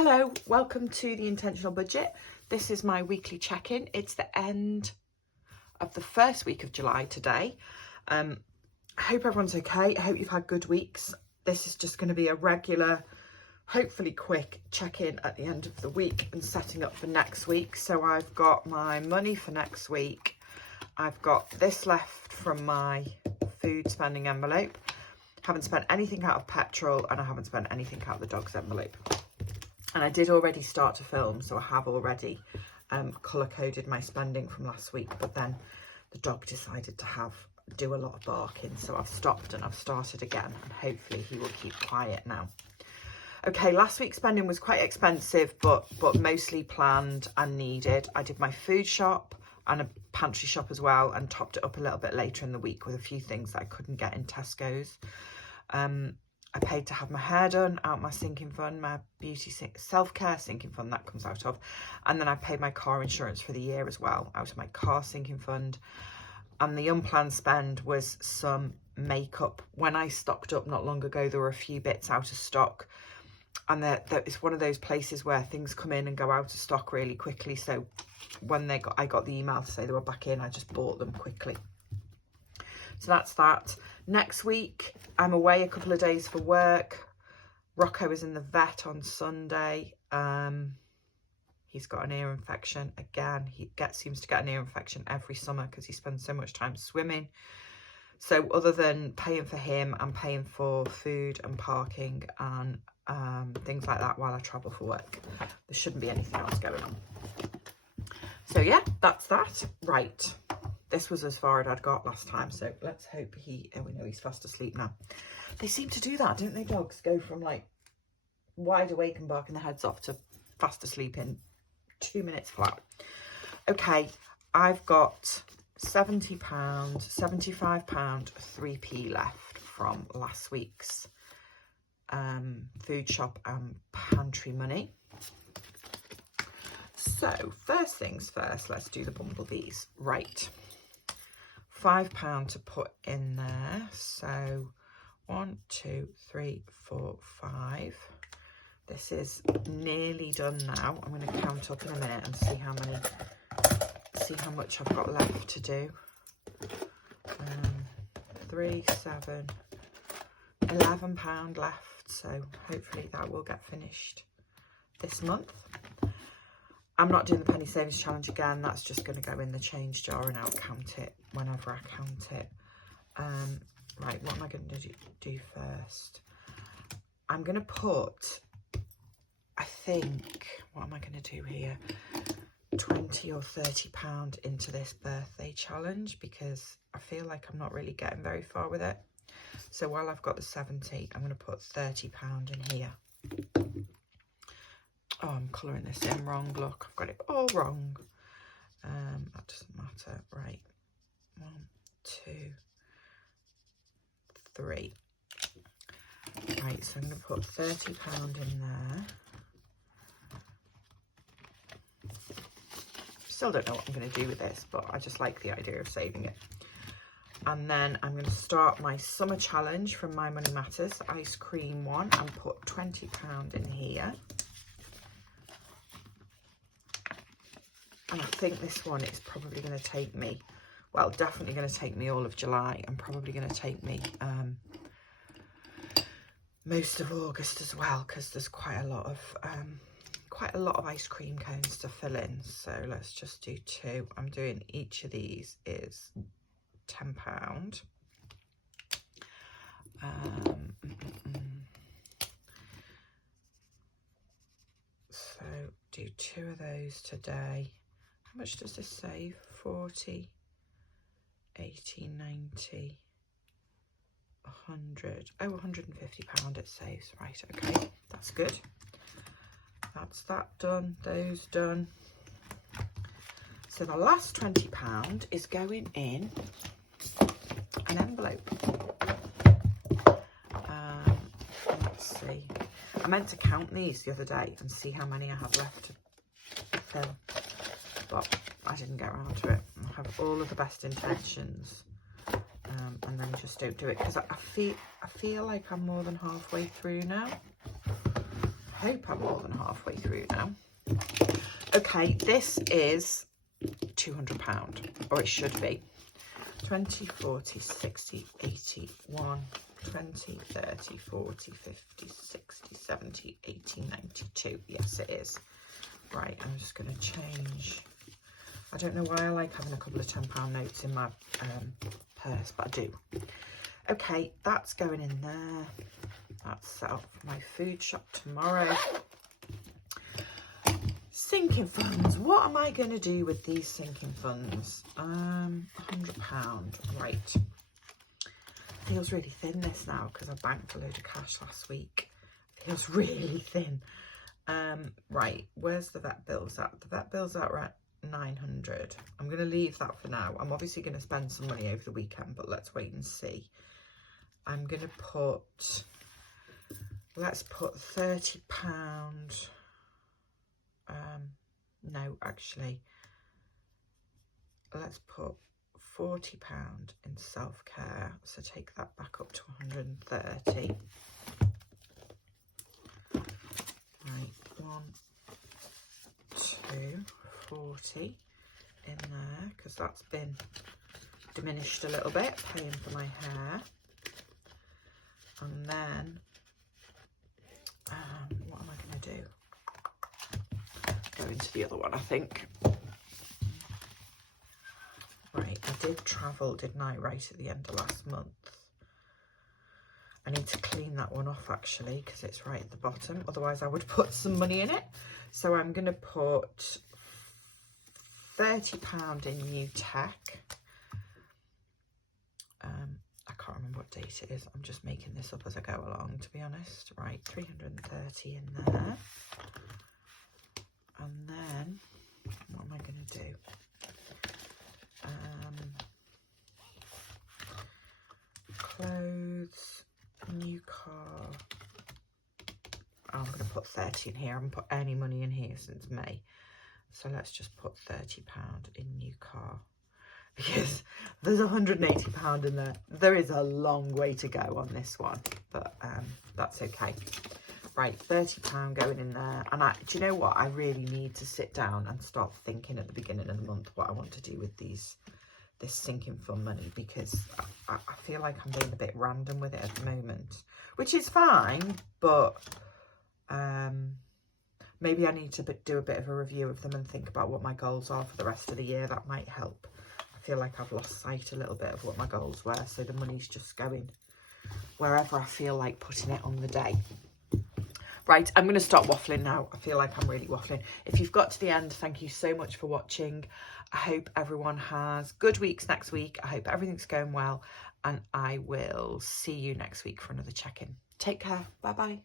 Hello, welcome to the Intentional Budget. This is my weekly check-in. It's the end of the first week of July today. I hope everyone's okay. I hope you've had good weeks. This is just going to be a regular, hopefully quick check-in at the end of the week and setting up for next week. So I've got my money for next week. I've got this left from my food spending envelope. Haven't spent anything out of petrol and I haven't spent anything out of the dog's envelope. And I did already start to film, so I have already colour-coded my spending from last week, but then the dog decided to do a lot of barking, so I've stopped and I've started again, and hopefully he will keep quiet now. Okay, last week's spending was quite expensive, but mostly planned and needed. I did my food shop and a pantry shop as well, and topped it up a little bit later in the week with a few things that I couldn't get in Tesco's. I paid to have my hair done out my sinking fund, my beauty self-care sinking fund that comes out of. And then I paid my car insurance for the year as well, out of my car sinking fund. And the unplanned spend was some makeup. When I stocked up not long ago, there were a few bits out of stock. And it's one of those places where things come in and go out of stock really quickly. So when I got the email to say they were back in, I just bought them quickly. So that's that. Next week, I'm away a couple of days for work. Rocco is in the vet on Sunday. He's got an ear infection. Again, he seems to get an ear infection every summer because he spends so much time swimming. So other than paying for him, I'm paying for food and parking and things like that while I travel for work. There shouldn't be anything else going on. So yeah, that's that. Right. This was as far as I'd got last time, so let's hope we know he's fast asleep now. They seem to do that, don't they, dogs? Go from like wide awake and barking their heads off to fast asleep in 2 minutes flat. Okay, I've got £70, £75, 3p left from last week's food shop and pantry money. So first things first, let's do the bumblebees. Right. £5 to put in there. So 1, 2, 3, 4, 5. This is nearly done now. I'm going to count up in a minute and see how much I've got left to do. 3, 7, £11 left. So hopefully that will get finished this month. I'm not doing the penny savings challenge again. That's just going to go in the change jar and I'll count it whenever I count it. Right, what am I going to do first? I'm going to put, I think, what am I going to do here? £20 or £30 into this birthday challenge because I feel like I'm not really getting very far with it. So while I've got the 70, I'm going to put £30 in here. Oh, I'm colouring this in wrong. Look, I've got it all wrong. That doesn't matter. Right. 1, 2, 3. Right, so I'm going to put £30 in there. Still don't know what I'm going to do with this, but I just like the idea of saving it. And then I'm going to start my summer challenge from My Money Matters, ice cream one, and put £20 in here. And I think this one is probably going to take me, well, definitely going to take me all of July and probably going to take me most of August as well, because there's quite a lot of ice cream cones to fill in. So let's just do 2. I'm doing each of these is £10. So do 2 of those today. How much does this save? 40, 80, 90, 100. Oh, £150 it saves. Right, okay, that's good. That's that done, those done. So the last £20 is going in an envelope. Let's see. I meant to count these the other day and see how many I have left to fill. But I didn't get around to it. I have all of the best intentions and then just don't do it because I feel like I'm more than halfway through now. hope I'm more than halfway through now. Okay, this is £200, or it should be. 20, 40, 60, 80, 1, 20, 30, 40, 50, 60, 70, 80, 92. Yes, it is. Right, I'm just going to change. I don't know why I like having a couple of £10 notes in my purse, but I do. Okay, that's going in there. That's set up for my food shop tomorrow. Sinking funds. What am I going to do with these sinking funds? £100. Right. Feels really thin this now because I banked a load of cash last week. Feels really thin. Right. Where's the vet bills at? The vet bills are at 900. I'm going to leave that for now. I'm obviously going to spend some money over the weekend, but let's wait and see. I'm going to put, let's put £30. No, actually, let's put £40 in self-care. So take that back up to 130. Right, 1, 2, 40 in there, because that's been diminished a little bit, paying for my hair. And then, what am I going to do? Go into the other one, I think. Right, I did travel, didn't I, right at the end of last month. I need to clean that one off, actually, because it's right at the bottom. Otherwise, I would put some money in it. So I'm going to put £30 in new tech. I can't remember what date it is. I'm just making this up as I go along, to be honest. Right, 330 in there. And then, what am I going to do? Clothes, new car. Oh, I'm going to put 30 in here. I haven't put any money in here since May. So let's just put £30 in new car. Because there's £180 in there. There is a long way to go on this one. But that's okay. Right, £30 going in there. And do you know what? I really need to sit down and start thinking at the beginning of the month what I want to do with this sinking fund money, because I feel like I'm being a bit random with it at the moment, which is fine, but maybe I need to do a bit of a review of them and think about what my goals are for the rest of the year. That might help. I feel like I've lost sight a little bit of what my goals were, so the money's just going wherever I feel like putting it on the day. Right, I'm going to stop waffling now. I feel like I'm really waffling. If you've got to the end, thank you so much for watching. I hope everyone has good weeks next week. I hope everything's going well. And I will see you next week for another check-in. Take care. Bye-bye.